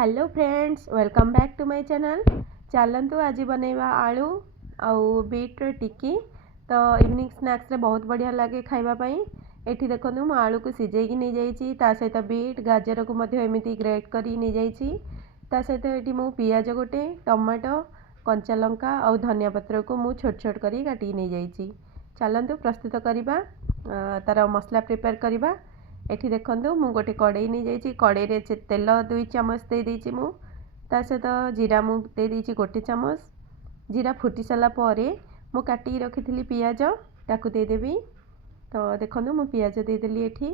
Hello friends, welcome back to my channel. चलतु आज बनैबा आलू आउ बीट टिक्की। तो इवनिंग स्नैक्स रे बहुत बढ़िया लगे खाइबापी। एठी देखंतु मु आलू को सिजेकी नहीं जाइछि, ता सहित बीट गाजर को मध्य एमिति ग्रेट करी नहीं जाइछि। ता सहित एठी मु पियाज गोटे, टमाटो, कंचा लंका आउ धनिया पत्र को मु छोट छोट करी काटी नहीं जाइछि। चलतु प्रस्तुत करिबा, तार मसला प्रिपेयर करिबा। एठी देखंतु मु गोटे कड़ाई नहीं जाइछि। कड़ाई रे तेल 2 चम्मच दे देछि मु। ता सहित जीरा मु दे देछि गोटे चम्मच। जीरा फुटी साला परे मु काटी रखिथिली पियाज ताकू दे देबी। तो देखंतु मु पियाज दे देली। एठी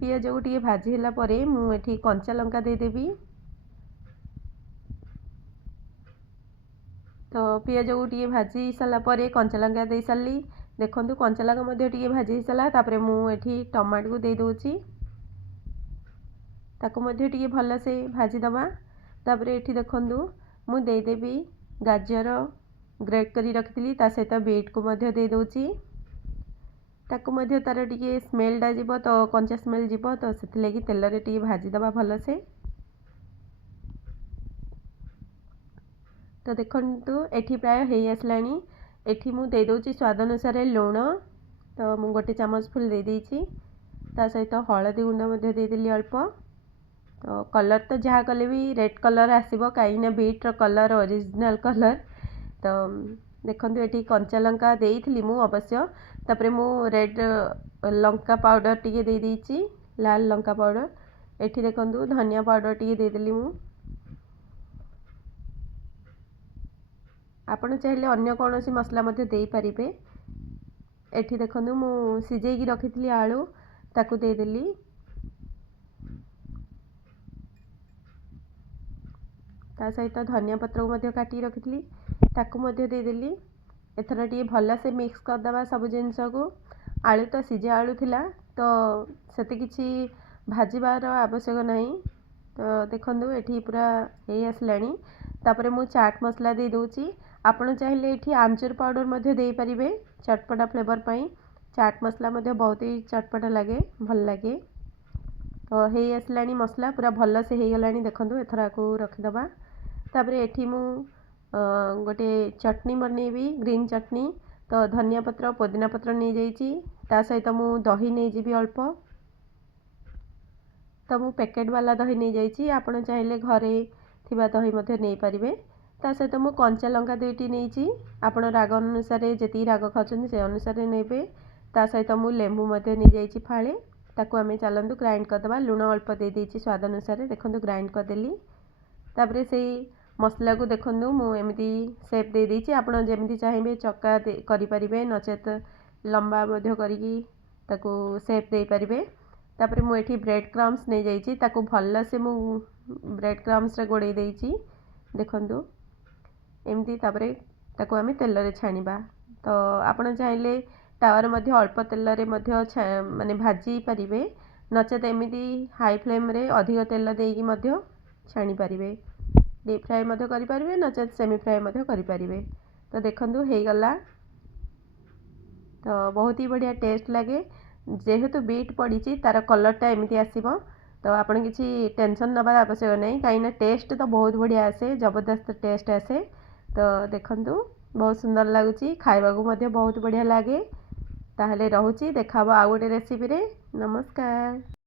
पियाज को टिके भाजी होला परे मु एठी कंचा लंका दे देबी। तो पियाज को टिके भाजी साला परे कंचा लंका दे साली। देखंतु कंचा लंका मध्ये टिके भाजी साला तापरे मु एठी टमाटो को दे दोछि। ताकू मध्ये टिके भल से भाजी दबा। तापरे एठी देखंतु मु दे देबी गाजर ग्रेट करी रखिथिली, ता सहित बीट को मध्ये दे दोछि। ताकू मध्ये तार टिके स्मेल डा जीवो, तो कंचा स्मेल जीवो, तो सेति लागि तेल रे टिके भाजी दबा भल से। तो देखंतु एठी प्राय हेई आसलानी। एठी मु दे दोछि स्वाद अनुसार लूण। तो मु गोटे चम्मच फुल दे देछि। ता सहित हळदी गुंड मध्ये दे देली अल्प। तो कलर तो जहाँ कले भी रेड कलर आसीबो, कहीं बीट रो कलर ओरिजिनल कलर। तो देखंतु एठी कंचा लंका देइथिली मु अवश्य। तापरे मु रेड लंका पाउडर टिके दे देछि, लाल लंका पाउडर। एठी देखंतु धनिया पाउडर टिके दे देली मु। आपण चाहिले अन्य कोनोसी मसला मध्ये देई परिबे। एठी देखंतु मु सिजेकी रखिथिली आलू ताकू दे देली। ता सहित धनिया पत्र को मध्ये काटी रखिथिली ताकू मध्ये दे देली। एथरा टिके भल से मिक्स कर दबा सब जिंस को। आलू तो सिजे आलू थिला, तो सेते किछि भाजीबार आवश्यक नहीं। तो देखंतु एठी पूरा हे आसलानी। तापरे मु चाट मसला दे दोछि। आपण चाहिले एठी आमचूर पाउडर मध्ये देई परिबे चटपटा फ्लेवर पई। चाट मसला मध्ये बहुत ही चटपटा लागे, भल लागे। तो हे आसलानी मसला पूरा भल से हे गलानी। देखंतु एथरा को रखि दबा। तापरे एठी मु गोटे चटनी बनेबी, ग्रीन चटनी। तो धनिया पत्र, पुदीना पत्र नहीं जाइछि। ता सहित मु दही नहीं जीबी अल्प। तो मु पैकेट वाला दही नहीं जाइछि। आपण चाहिले घरे थिबा दही मध्ये नहीं परिबे। ता सहित मु कंचा लंका दुईटी नहींछि। आपण राग अनुसार जेती राग खाउछन से अनुसार नेबे। ता सहित मु लेंबू मध्ये नहीं जाइछि फाळे। ताकू आमे चलंतु ग्राइंड कर दबा। लूण अल्प दे देछि स्वाद अनुसार। देखंतु ग्राइंड कर देली। तापरे सेई मसला को देखंतु मु एमिति शेप दे देछि। आपण जेमिति चाहिबे चक्का करि परिबे, नचेत लंबा मध्ये करिकी ताकू शेप दे परिबे। तापरे मु एठी ब्रेड क्रम्स नहीं जाइछि। ताकू भल से मु ब्रेड क्रम्स रे गोडे देछि। देखंतु एमती। तापरे ताकू आमे तेल रे छानिबा। तो आपण चाहिले टावर मध्ये अल्प तेल रे मध्ये माने भाजी परिबे, नचेत एमिति हाई फ्लेम रे अधिक तेल देकी मध्ये छानी परिबे। डीप फ्राई मध्ये करि परिबे, नचेत सेमी फ्राई मध्ये करि परिबे। तो देखंतु हे गला। तो बहुत ही बढ़िया टेस्ट लगे। जेहेतु बीट पड़ीची तार कलरटा एमिति आसीबो। तो आपण किछि टेंशन नबा आवश्यक नहीं, कहीं टेस्ट तो बहुत बढ़िया आसे, जबरदस्त टेस्ट आसे। तो देखंतु बहुत सुंदर लागुची, खाइबा को मध्ये बहुत बढ़िया लागे। ताहले रहुची, देखाबो आ गोटे रेसिपी रे। नमस्कार।